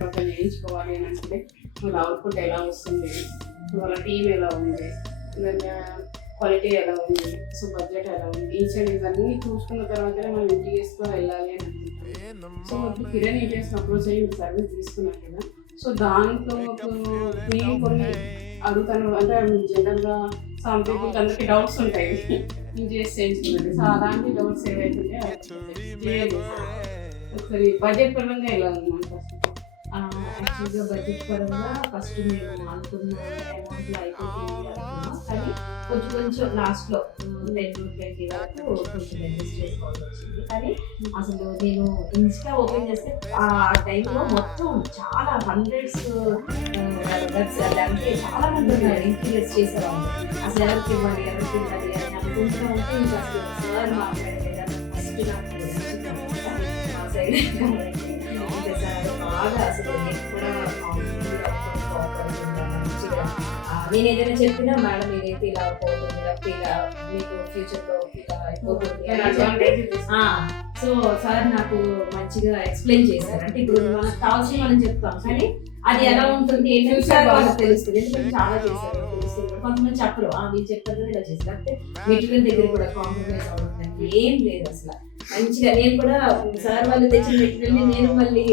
పక్కన చేయించుకోవాలి అని అంటే వాళ్ళ అవుట్పుట్ ఎలా వస్తుంది, వాళ్ళ టీమ్ ఎలా ఉంది, క్వాలిటీ ఎలా ఉంది, సో బడ్జెట్ ఎలా ఉంది, ఈచ్ అండ్ ఇవన్నీ చూసుకున్న తర్వాతనే మనం ఇంటికేస్తో వెళ్ళాలి అని అనుకుంటాం. సో ఇప్పుడు కిరణ్ ఈటీఎస్ అప్రోచ్ అయ్యి సర్వీస్ తీసుకున్నాను కదా, సో దాంట్లో నేను కొన్ని అడుగుతాను. అంటే జనరల్గా సమ్ పీపుల్కి అందరికీ డౌట్స్ ఉంటాయి ఈటీఎస్ చేయించుకున్నది. సో అలాంటి డౌట్స్ ఏవైతే ఒకసారి బడ్జెట్ పరంగా ఎలా ఉందంట? యాక్చువల్గా బడ్జెట్ పరంగా ఫస్ట్ మేము అనుకున్న అమౌంట్లో అయిపోతుంది అనుకున్నాం, కానీ కొంచెం లాస్ట్లో 10-20 వరకు కొంచెం అడ్జస్ట్ చేసుకోవాల్సి వచ్చింది. కానీ అసలు నేను ఇన్స్టా ఓపెన్ చేస్తే ఆ టైంలో మొత్తం చాలా హండ్రెడ్స్ అంటే చాలా మంది ఉన్నారు ఇంటీరియర్స్ చేసేవాళ్ళు. అసలు ఎవరికి ఇవ్వాలి అని అనుకుంటూ ఉంటే ఇంకా అసలు సార్ మాట్లాడేది ఫస్ట్ నాకు మా సైడ్ బాగా అసలు నేను కూడా మంచిగా నేను ఏదైనా చెప్పినా మేడం ఇదైతే ఇలా పోతుంది, లేకపోతే ఇలా మీకు ఫ్యూచర్లో ఇలా అయిపోతుంది. సో సార్ నాకు మంచిగా ఎక్స్ప్లెయిన్ చేశారు. అంటే ఇప్పుడు మనకు కావాల్సి మనం చెప్తాం, కానీ అది ఎలా ఉంటుంది ఏంటంటే సార్ వాళ్ళకి తెలుస్తుంది. ఎందుకంటే చాలా చేశారు తెలుస్తుంది. కొంతమంది చెప్పరు మీరు చెప్పారు ఇలా చేస్తారు, అంటే మెటీరియల్ దగ్గర కూడా కాంప్రమైజ్ అవ్వడం ఏం లేదు అసలు. మంచిగా నేను కూడా సార్ వాళ్ళు తెచ్చిన మెటీరియల్ని నేను మళ్ళీ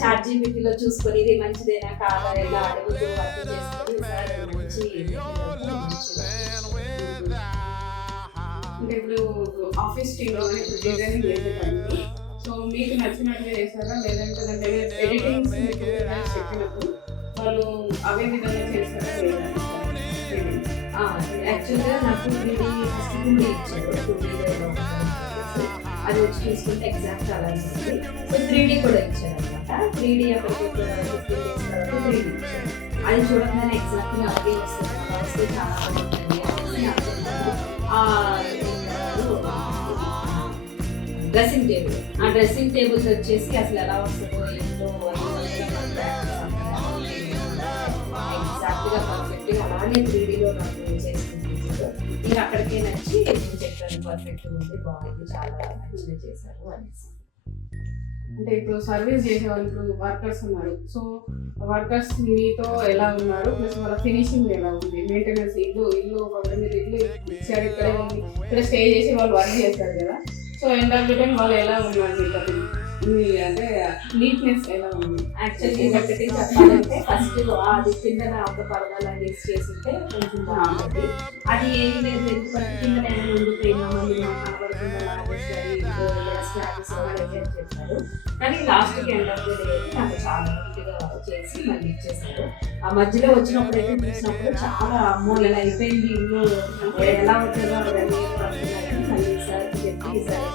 చాట్ జీపీటీలో చూసుకొని ఇది మంచిదేనా కాదా ఇలా అడుగుతూ వర్క్ చేసుకొని సార్ మంచి అంటే ఇప్పుడు ఆఫీస్ టీంలో డిజైనింగ్ చేసేటప్పుడు సో మీకు నచ్చినట్టుగా చేశారా, లేదంటే అంటే ఎడిటింగ్స్ చెప్పినప్పుడు వాళ్ళు అవే విధంగా చేస్తారా లేదా? యాక్చువల్గా నాకు 3D ఫస్ట్ 2D ఇచ్చారు. 2D అది వచ్చి చూసుకుంటే ఎగ్జాక్ట్ అలా ఉంది. సో 3D కూడా ఇచ్చారు అనమాట. 3D అక్కడికి 15 days తర్వాత 3D ఇచ్చారు. అది చూడగానే ఎగ్జాక్ట్గా అలాగే వస్తుంది, వస్తే చాలా బాగుంటుంది అని అనుకున్నాను. డ్రెస్సింగ్ టేబుల్, ఆ డ్రెస్సింగ్ టేబుల్స్ వచ్చేసి అసలు ఎలా వస్తుందో ఏంటో ఎగ్జాక్ట్గా పర్ఫెక్ట్గా అలానే 3Dలో నాకు చేసుకుంటుంది. ఇంకా అక్కడికే నచ్చి నేను చెప్పాను పర్ఫెక్ట్గా ఉంది, బాగుంది, చాలా మంచిగా చేశారు అనేసి. అంటే ఇప్పుడు సర్వీస్ చేసే వాళ్ళు ఇప్పుడు వర్కర్స్ ఉన్నారు, సో వర్కర్స్ మీతో ఎలా ఉన్నారు, ప్లస్ వాళ్ళ ఫినిషింగ్ ఎలా ఉంది, మెయింటెనెన్స్ ఇల్లు ఒకవేళ మీరు ఇల్లు ఇచ్చారు ఇక్కడే ఉంది, ఇక్కడ స్టే చేసి వాళ్ళు వర్క్ చేస్తారు కదా, so end of the time వాళ్ళు ఎలా ఉన్నారు మీకు అంటే నీట్నెస్ ఎలా ఉంది? యాక్చువల్లీ ఒకటి చెప్పాలంటే ఫస్ట్ అది కింద ఒక పరదాలు అనేసి చేస్తుంటే కొంచెం బాగుంటుంది. అది ఏం లేదు, ఎందుకంటే కింద నేను ఉండిపోయినా మళ్ళీ కనబడుతుందా చేస్తారు. కానీ లాస్ట్కి ఎండ్ ఆఫ్ ది డే నాకు చాలా మంచిగా చేసి మళ్ళీ ఇచ్చేసారు. ఆ మధ్యలో వచ్చినప్పుడు అయితే చూసినప్పుడు చాలా అమ్మో ఇలా అయిపోయింది ఇల్లు ఎలా వచ్చేదో అవన్నీ పడుతున్నాయని మళ్ళీ ఈసారి చెప్పి ఈసారి